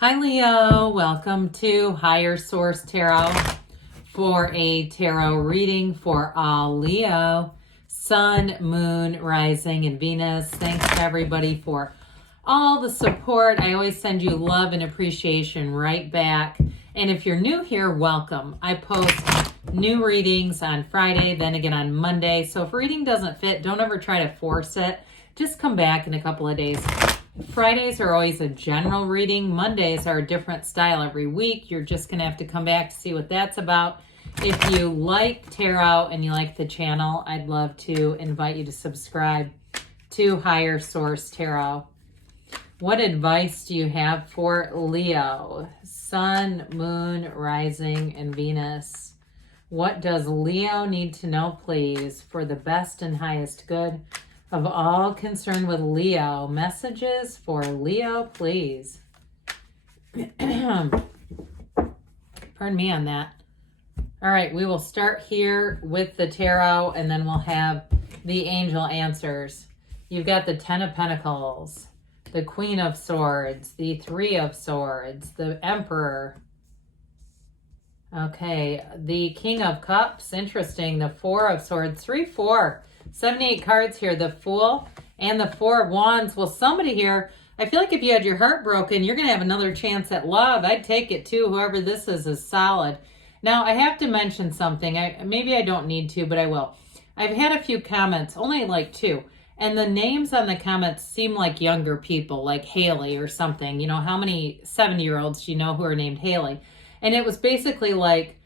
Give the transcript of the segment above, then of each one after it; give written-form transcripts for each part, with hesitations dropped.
Hi Leo, welcome to Higher Source Tarot for a tarot reading for all Leo, Sun, Moon, Rising, and Venus. Thanks to everybody for all the support. I always send you love and appreciation right back. And if you're new here, welcome. I post new readings on Friday, then again on Monday. So if a reading doesn't fit, don't ever try to force it. Just come back in a couple of days. Fridays are always a general reading. Mondays are a different style every week. You're just going to have to come back to see what that's about. If you like tarot and you like the channel, I'd love to invite you to subscribe to Higher Source Tarot. What advice do you have for Leo? Sun, Moon, Rising, and Venus. What does Leo need to know, please, for the best and highest good of all concerned with Leo? Messages for Leo, please. Pardon me on that. All right, we will start here with the tarot, and then we'll have the angel answers. You've got the Ten of Pentacles, the Queen of Swords, the Three of Swords, the Emperor. Okay, the King of Cups, interesting, the Four of Swords, 3-4. 78 cards here, the Fool and the Four of Wands. Well, somebody here, I feel like if you had your heart broken, you're going to have another chance at love. I'd take it too. Whoever this is solid. Now, I have to mention something. Maybe I don't need to, but I will. I've had a few comments, only like 2. And the names on the comments seem like younger people, like Haley or something. You know, how many 70-year-olds do you know who are named Haley? And it was basically like,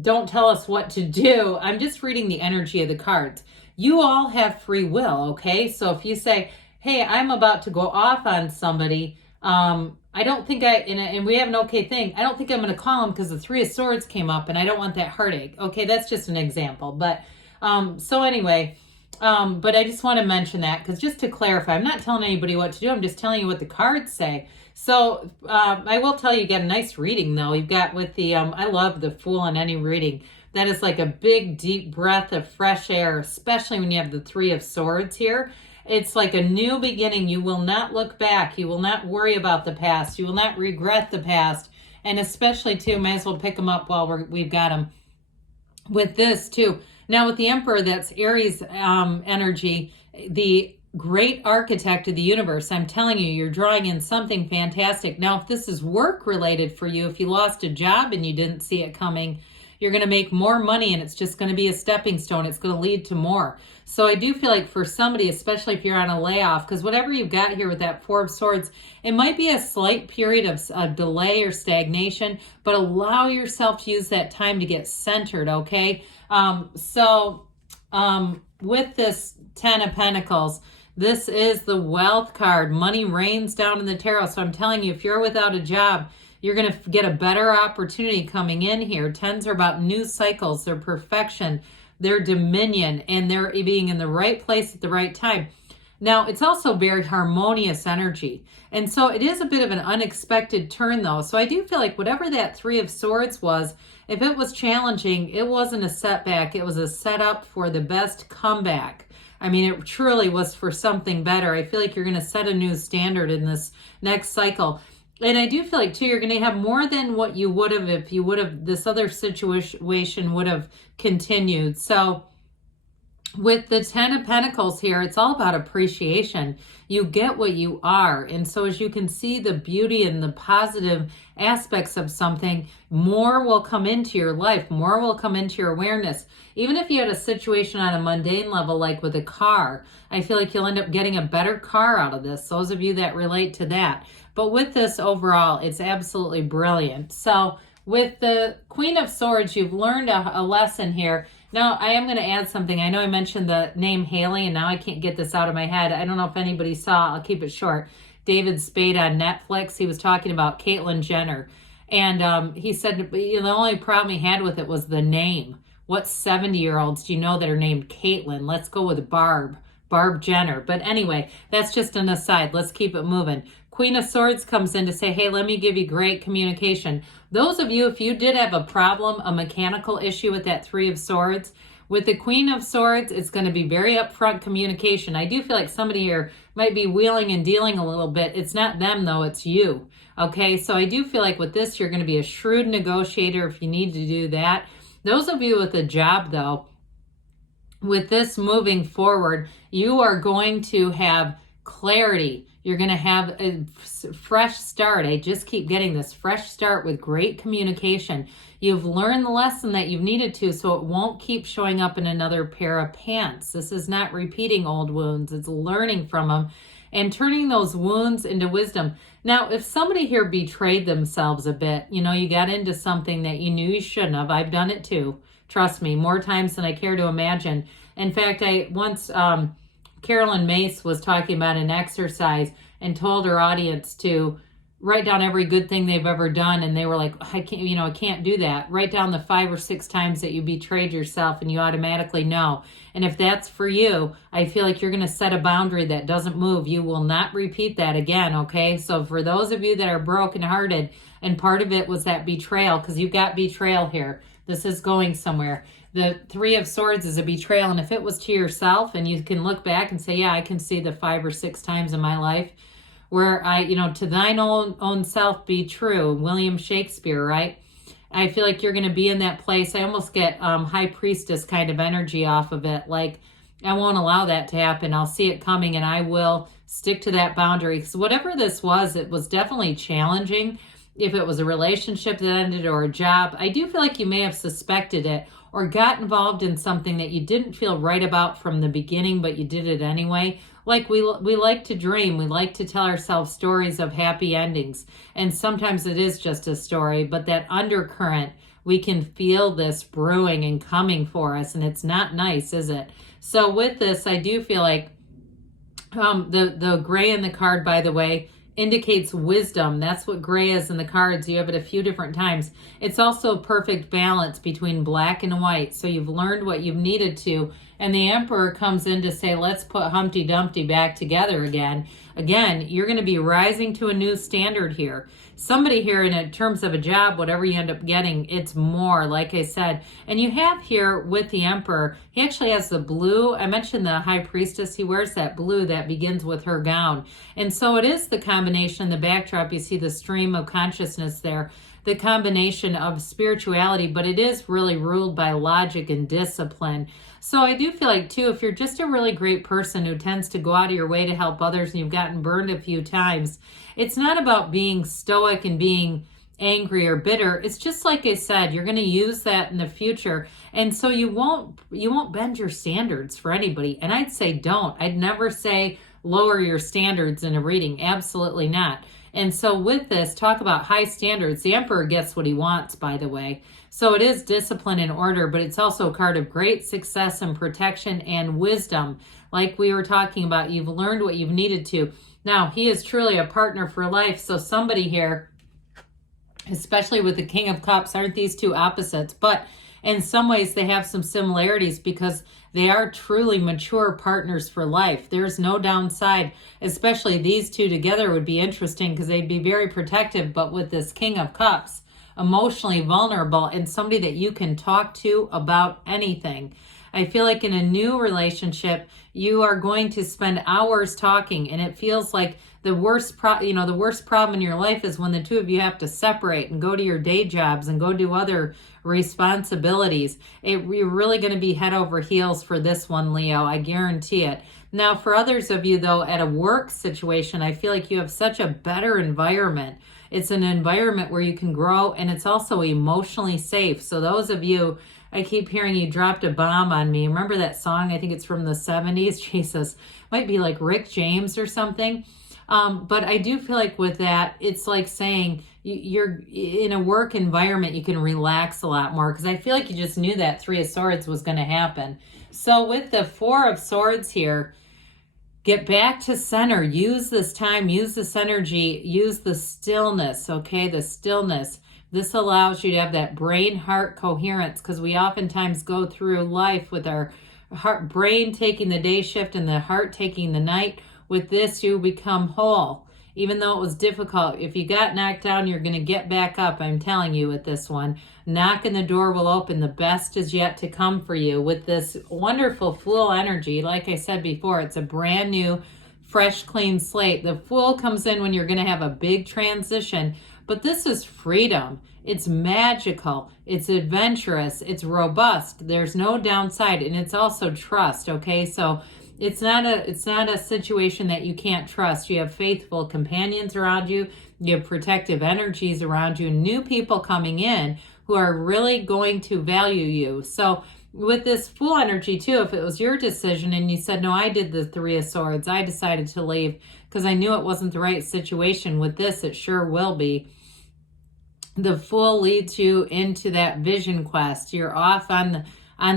don't tell us what to do. I'm just reading the energy of the cards. You all have free will, okay? So if you say, hey, I'm about to go off on somebody, I don't think and we have an okay thing, I don't think I'm going to call them because the Three of Swords came up and I don't want that heartache. Okay, that's just an example. But so anyway, but I just want to mention that because just to clarify, I'm not telling anybody what to do. I'm just telling you what the cards say. So I will tell you get a nice reading, though. You've got with the, I love the Fool in any reading. That is like a big, deep breath of fresh air, especially when you have the Three of Swords here. It's like a new beginning. You will not look back. You will not worry about the past. You will not regret the past. And especially, too, might as well pick them up while we've got them. With this, too. Now, with the Emperor, that's Aries energy, the great architect of the universe. I'm telling you, you're drawing in something fantastic. Now, if this is work-related for you, if you lost a job and you didn't see it coming, you're going to make more money and it's just going to be a stepping stone. It's going to lead to more. So I do feel like for somebody, especially if you're on a layoff, because whatever you've got here with that Four of Swords, it might be a slight period of delay or stagnation, but allow yourself to use that time to get centered, okay? With this Ten of Pentacles, this is the Wealth card. Money rains down in the tarot. So I'm telling you, if you're without a job, you're going to get a better opportunity coming in here. Tens are about new cycles, their perfection, their dominion, and they're being in the right place at the right time. Now, it's also very harmonious energy. And so it is a bit of an unexpected turn, though. So I do feel like whatever that Three of Swords was, if it was challenging, it wasn't a setback. It was a setup for the best comeback. I mean, it truly was for something better. I feel like you're going to set a new standard in this next cycle. And I do feel like, too, you're going to have more than what you would have if you would have, this other situation would have continued. So with the Ten of Pentacles here, it's all about appreciation. You get what you are. And so as you can see the beauty and the positive aspects of something, more will come into your life. More will come into your awareness. Even if you had a situation on a mundane level, like with a car, I feel like you'll end up getting a better car out of this. Those of you that relate to that. But with this overall, it's absolutely brilliant. So with the Queen of Swords, you've learned a lesson here. Now, I am going to add something. I know I mentioned the name Haley, and now I can't get this out of my head. I don't know if anybody saw. I'll keep it short. David Spade on Netflix. He was talking about Caitlyn Jenner. And he said the only problem he had with it was the name. What 70-year-olds do you know that are named Caitlyn? Let's go with Barb Jenner. But anyway, that's just an aside. Let's keep it moving. Queen of Swords comes in to say, hey, let me give you great communication. Those of you, if you did have a problem, a mechanical issue with that Three of Swords, with the Queen of Swords, it's going to be very upfront communication. I do feel like somebody here might be wheeling and dealing a little bit. It's not them though, it's you. Okay, so I do feel like with this, you're going to be a shrewd negotiator if you need to do that. Those of you with a job though, with this moving forward, you are going to have clarity. You're going to have a fresh start. I just keep getting this fresh start with great communication. You've learned the lesson that you've needed to, so it won't keep showing up in another pair of pants. This is not repeating old wounds. It's learning from them and turning those wounds into wisdom. Now, if somebody here betrayed themselves a bit, you got into something that you knew you shouldn't have. I've done it too. Trust me, more times than I care to imagine. In fact, I once, Carolyn Mace was talking about an exercise and told her audience to write down every good thing they've ever done. And they were like, I can't do that. Write down the 5 or 6 times that you betrayed yourself and you automatically know. And if that's for you, I feel like you're going to set a boundary that doesn't move. You will not repeat that again, okay? So for those of you that are brokenhearted, and part of it was that betrayal, because you've got betrayal here. This is going somewhere. The 3 of Swords is a betrayal. And if it was to yourself and you can look back and say, yeah, I can see the 5 or 6 times in my life where to thine own self be true, William Shakespeare, right? I feel like you're going to be in that place. I almost get high priestess kind of energy off of it. Like, I won't allow that to happen. I'll see it coming and I will stick to that boundary. Because whatever this was, it was definitely challenging. If it was a relationship that ended or a job, I do feel like you may have suspected it or got involved in something that you didn't feel right about from the beginning, but you did it anyway. Like we like to dream. We like to tell ourselves stories of happy endings. And sometimes it is just a story, but that undercurrent, we can feel this brewing and coming for us. And it's not nice, is it? So with this, I do feel like the gray in the card, by the way, indicates wisdom. That's what gray is in the cards. You have it a few different times. It's also perfect balance between black and white. So you've learned what you've needed to. And the Emperor comes in to say, let's put Humpty Dumpty back together again. Again, you're going to be rising to a new standard here. Somebody here in terms of a job, whatever you end up getting, it's more, like I said. And you have here with the Emperor, he actually has the blue. I mentioned the High Priestess. He wears that blue that begins with her gown. And so it is the combination, the backdrop, you see the stream of consciousness there, the combination of spirituality, but it is really ruled by logic and discipline. So I do feel like, too, if you're just a really great person who tends to go out of your way to help others and you've gotten burned a few times, it's not about being stoic and being angry or bitter. It's just like I said, you're going to use that in the future. And so you won't bend your standards for anybody. And I'd say don't. I'd never say lower your standards in a reading. Absolutely not. And so with this, talk about high standards. The Emperor gets what he wants, by the way. So it is discipline and order, but it's also a card of great success and protection and wisdom. Like we were talking about, you've learned what you've needed to. Now, he is truly a partner for life. So somebody here, especially with the King of Cups, aren't these two opposites? But in some ways, they have some similarities because they are truly mature partners for life. There's no downside, especially these two together would be interesting because they'd be very protective. But with this King of Cups, emotionally vulnerable and somebody that you can talk to about anything. I feel like in a new relationship, you are going to spend hours talking, and it feels like the worst problem in your life is when the two of you have to separate and go to your day jobs and go do other responsibilities. You're really going to be head over heels for this one, Leo. I guarantee it. Now, for others of you, though, at a work situation, I feel like you have such a better environment. It's an environment where you can grow, and it's also emotionally safe. So those of you, I keep hearing you dropped a bomb on me. Remember that song? I think it's from the 70s. Jesus, might be like Rick James or something. But I do feel like with that, it's like saying you're in a work environment, you can relax a lot more, because I feel like you just knew that 3 of Swords was going to happen. So with the 4 of Swords here, get back to center. Use this time, use this energy, use the stillness, okay? The stillness. This allows you to have that brain-heart coherence, because we oftentimes go through life with our brain taking the day shift and the heart taking the night. With this, you become whole. Even though it was difficult, if you got knocked down, you're going to get back up. I'm telling you with this one. Knock and the door will open. The best is yet to come for you with this wonderful Fool energy. Like I said before, it's a brand new fresh, clean slate. The Fool comes in when you're going to have a big transition, but this is freedom. It's magical. It's adventurous. It's robust. There's no downside, and it's also trust, okay? So it's not a situation that you can't trust. You have faithful companions around you. You have protective energies around you, new people coming in who are really going to value you. So with this Fool energy too, if it was your decision and you said, no, I did the Three of Swords, I decided to leave because I knew it wasn't the right situation. With this, it sure will be. The Fool leads you into that vision quest. You're off on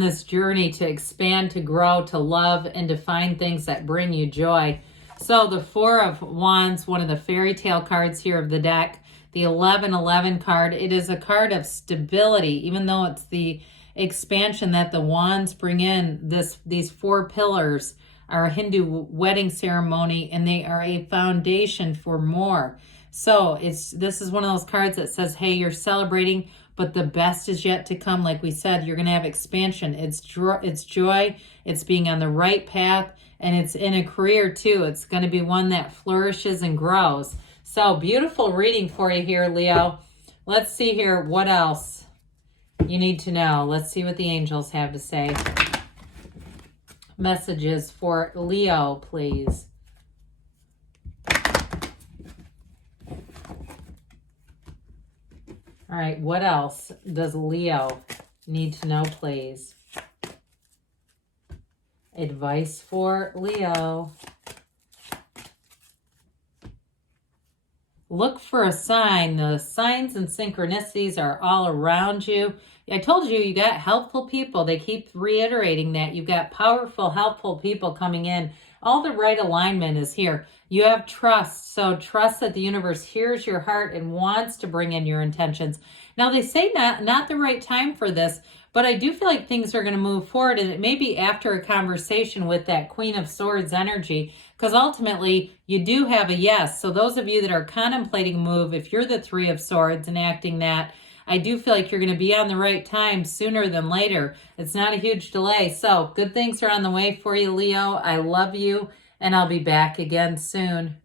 this journey to expand, to grow, to love, and to find things that bring you joy. So the Four of Wands, one of the fairy tale cards here of the deck, the 1111 card, it is a card of stability, even though it's the expansion that the wands bring in. These four pillars are a Hindu wedding ceremony, and they are a foundation for more. So this is one of those cards that says, hey, you're celebrating, but the best is yet to come. Like we said, you're going to have expansion. It's joy. It's being on the right path, and it's in a career too. It's going to be one that flourishes and grows. So beautiful reading for you here, Leo. Let's see here what else you need to know. Let's see what the angels have to say. Messages for Leo, please. All right, what else does Leo need to know, please? Advice for Leo. Look for a sign. The signs and synchronicities are all around you. I told you, you got helpful people. They keep reiterating that. You've got powerful, helpful people coming in. All the right alignment is here. You have trust. So trust that the universe hears your heart and wants to bring in your intentions. Now, they say not the right time for this, but I do feel like things are going to move forward, and it may be after a conversation with that Queen of Swords energy, because ultimately you do have a yes. So those of you that are contemplating a move, if you're the Three of Swords enacting that, I do feel like you're going to be on the right time sooner than later. It's not a huge delay. So good things are on the way for you, Leo. I love you, and I'll be back again soon.